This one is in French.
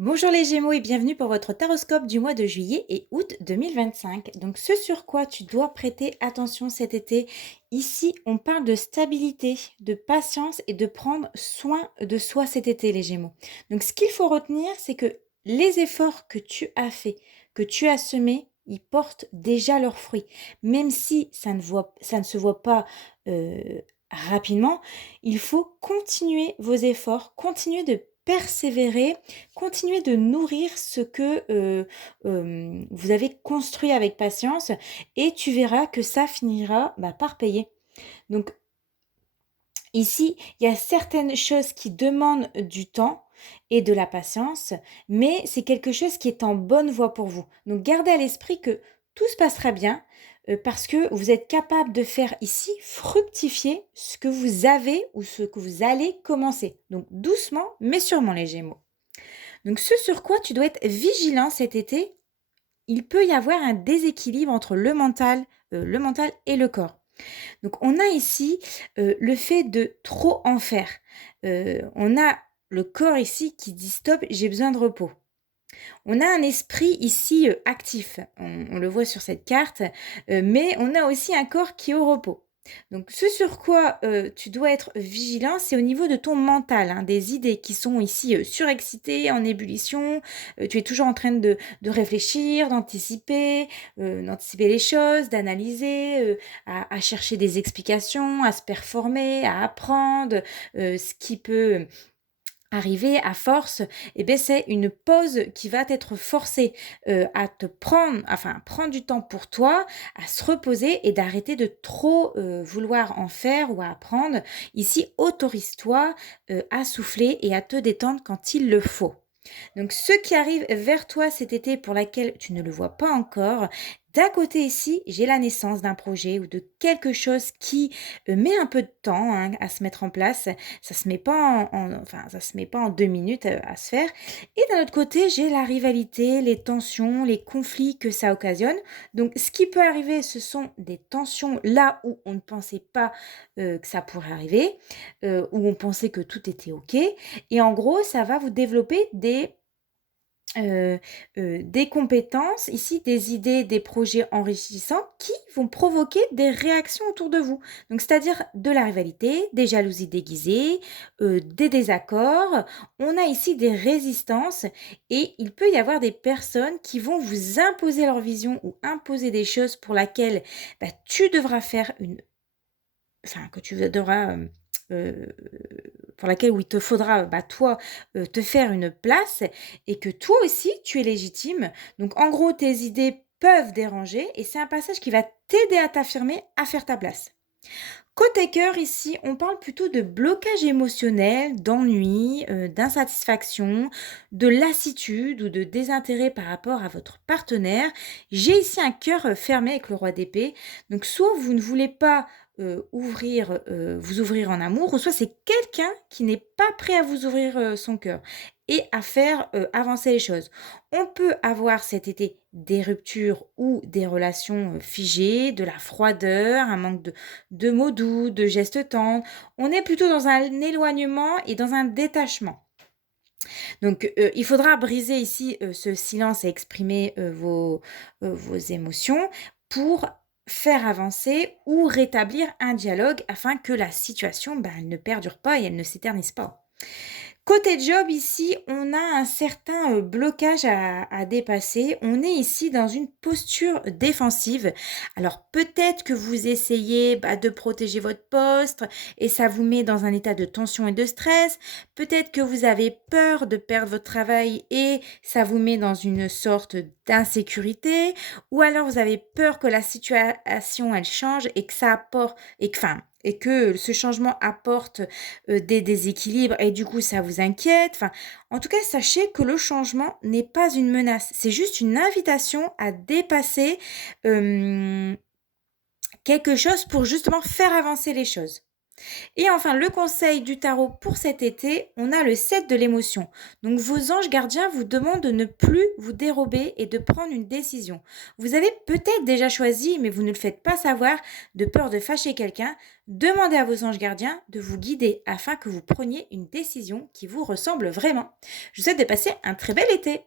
Bonjour les Gémeaux et bienvenue pour votre taroscope du mois de juillet et août 2025. Donc ce sur quoi tu dois prêter attention cet été, ici on parle de stabilité, de patience et de prendre soin de soi cet été les Gémeaux. Donc ce qu'il faut retenir, c'est que les efforts que tu as faits, que tu as semés, ils portent déjà leurs fruits. Même si ça ne se voit pas rapidement, il faut continuer vos efforts, continuer de persévérer. Continuez de nourrir ce que vous avez construit avec patience et tu verras que ça finira par payer. Donc ici, il y a certaines choses qui demandent du temps et de la patience, mais c'est quelque chose qui est en bonne voie pour vous. Donc gardez à l'esprit que tout se passera bien parce que vous êtes capable de faire ici fructifier ce que vous avez ou ce que vous allez commencer. Donc doucement, mais sûrement les Gémeaux. Donc ce sur quoi tu dois être vigilant cet été, il peut y avoir un déséquilibre entre le mental et le corps. Donc on a ici le fait de trop en faire. On a le corps ici qui dit stop, j'ai besoin de repos. On a un esprit ici actif, on le voit sur cette carte, mais on a aussi un corps qui est au repos. Donc ce sur quoi tu dois être vigilant, c'est au niveau de ton mental, hein, des idées qui sont ici surexcitées, en ébullition. Tu es toujours en train de réfléchir, d'anticiper les choses, d'analyser, à chercher des explications, à se performer, à apprendre, ce qui peut arriver à force, et beh, c'est une pause qui va t'être forcée, à te prendre du temps pour toi, à se reposer et d'arrêter de trop, vouloir en faire ou à apprendre. Ici, autorise-toi, à souffler et à te détendre quand il le faut. Donc ce qui arrive vers toi cet été pour laquelle tu ne le vois pas encore, d'un côté ici, j'ai la naissance d'un projet ou de quelque chose qui, met un peu de temps, hein, à se mettre en place. Ça se met pas ça se met pas en 2 minutes, à se faire et d'un autre côté, j'ai la rivalité, les tensions, les conflits que ça occasionne. Donc ce qui peut arriver, ce sont des tensions là où on ne pensait pas, que ça pourrait arriver, où on pensait que tout était OK et en gros, ça va vous développer des compétences, ici des idées, des projets enrichissants qui vont provoquer des réactions autour de vous. Donc c'est-à-dire de la rivalité, des jalousies déguisées, des désaccords. On a ici des résistances et il peut y avoir des personnes qui vont vous imposer leur vision ou imposer des choses pour laquelle, tu devras faire une que tu devras, pour laquelle où il te faudra, toi, te faire une place et que toi aussi tu es légitime. Donc en gros, tes idées peuvent déranger et c'est un passage qui va t'aider à t'affirmer, à faire ta place. Côté cœur, ici, on parle plutôt de blocage émotionnel, d'ennui, d'insatisfaction, de lassitude ou de désintérêt par rapport à votre partenaire. J'ai ici un cœur fermé avec le roi d'épée. Donc soit vous ne voulez pas vous ouvrir en amour, ou soit c'est quelqu'un qui n'est pas prêt à vous ouvrir son cœur et à faire avancer les choses. On peut avoir cet été des ruptures ou des relations figées, de la froideur, un manque de mots doux, de gestes tendres. On est plutôt dans un éloignement et dans un détachement. Donc, il faudra briser ici, ce silence et exprimer, vos émotions pour faire avancer ou rétablir un dialogue afin que la situation, elle ne perdure pas et elle ne s'éternise pas. Côté job ici, on a un certain, blocage à dépasser. On est ici dans une posture défensive. Alors peut-être que vous essayez, de protéger votre poste et ça vous met dans un état de tension et de stress. Peut-être que vous avez peur de perdre votre travail et ça vous met dans une sorte d'insécurité ou alors vous avez peur que la situation elle change et que ça apporte et que ce changement apporte des déséquilibres et du coup ça vous inquiète. En tout cas, sachez que le changement n'est pas une menace. C'est juste une invitation à dépasser quelque chose pour justement faire avancer les choses. Et enfin, le conseil du tarot pour cet été, on a le 7 de l'émotion. Donc vos anges gardiens vous demandent de ne plus vous dérober et de prendre une décision. Vous avez peut-être déjà choisi, mais vous ne le faites pas savoir, de peur de fâcher quelqu'un. Demandez à vos anges gardiens de vous guider afin que vous preniez une décision qui vous ressemble vraiment. Je vous souhaite de passer un très bel été.